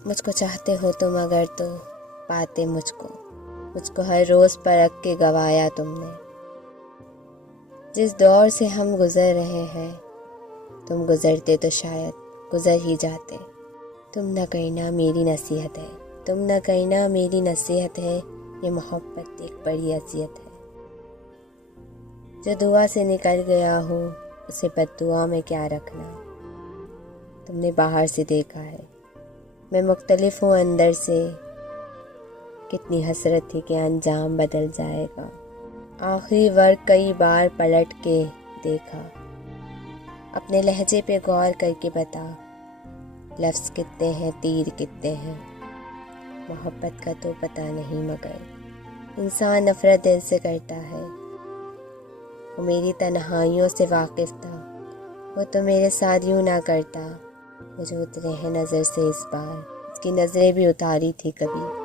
मुझको चाहते हो तुम अगर तो पाते मुझको हर रोज़ परख के गवाया तुमने। जिस दौर से हम गुज़र रहे हैं तुम गुज़रते तो शायद गुज़र ही जाते। तुम न कहना मेरी नसीहत है, तुम न कहना मेरी नसीहत है, ये मोहब्बत एक बड़ी अज़ियत है। जो दुआ से निकल गया हो उसे बद्दुआ में क्या रखना। तुमने बाहर से देखा है, मैं मुख्तलिफ हूँ अंदर से। कितनी हसरत थी कि अंजाम बदल जाएगा। आखिरी वर्ग कई बार पलट के देखा। अपने लहजे पे गौर करके बता, लफ्ज़ कितने हैं, तीर कितने हैं। मोहब्बत का तो पता नहीं मगर इंसान नफ़रत दिल से करता है। वो मेरी तन्हाइयों से वाकिफ़ था, वो तो मेरे साथ यूँ ना करता। मुझे उतरे हैं नज़र से इस बार, उसकी नज़रें भी उतारी थी कभी।